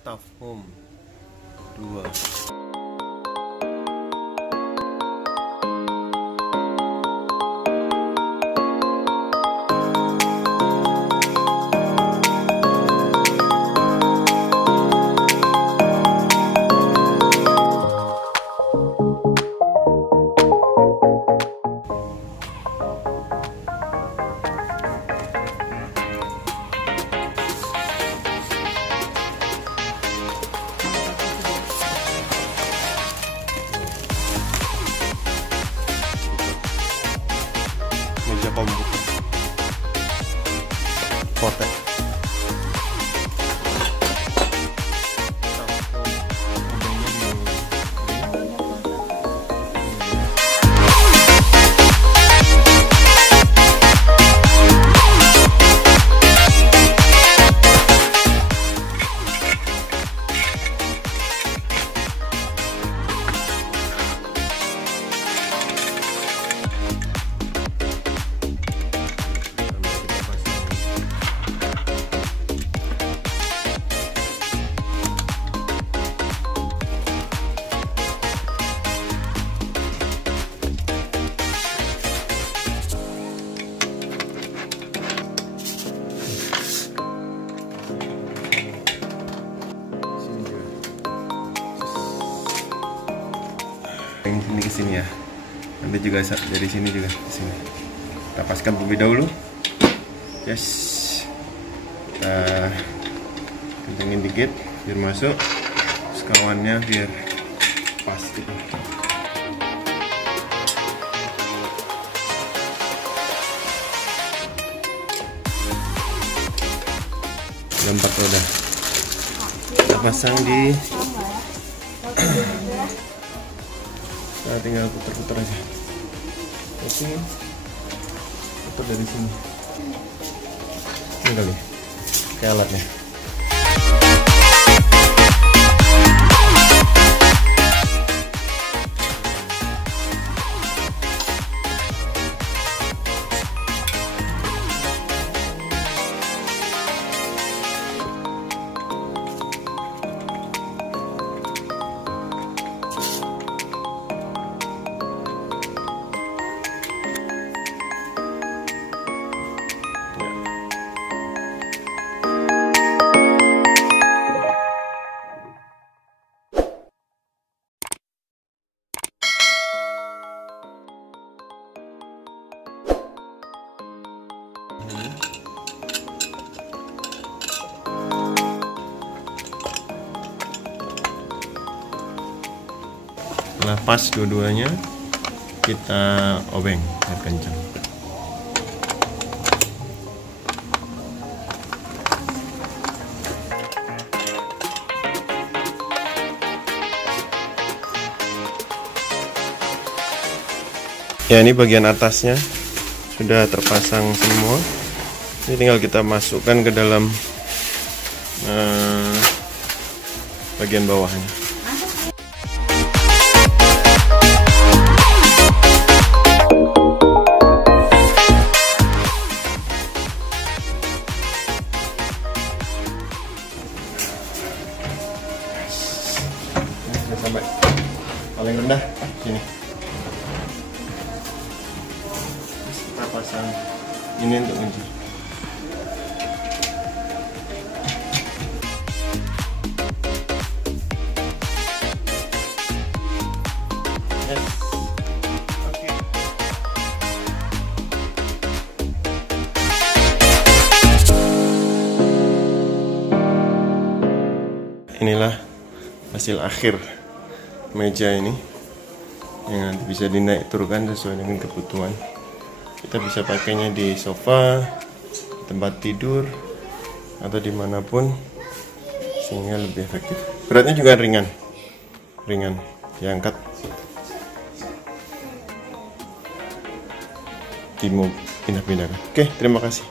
Tough Home 2. Meja komputer Kotek. Ini ke sini ya. Nanti juga dari sini juga ke sini. Kita paskan terlebih dahulu. Yes. Kita kencengin dikit biar masuk. Sekawannya biar pas gitu. Ada 4 roda. Kita pasang di Nah, tinggal putar-putar aja. Oke, putar dari sini. Ini kali, kayak alatnya. Setelah pas dua-duanya, kita obeng biar kencang. Ya, ini bagian atasnya sudah terpasang semua. Ini tinggal kita masukkan ke dalam bagian bawahnya. Sampai paling rendah sini. Terus kita pasang ini untuk kunci. Yes. Oke. Inilah hasil akhir meja ini yang nanti bisa dinaik turunkan sesuai dengan kebutuhan. Kita bisa pakainya di sofa, tempat tidur, atau dimanapun sehingga lebih efektif. Beratnya juga ringan, diangkat, pindah-pindahkan. Oke, terima kasih.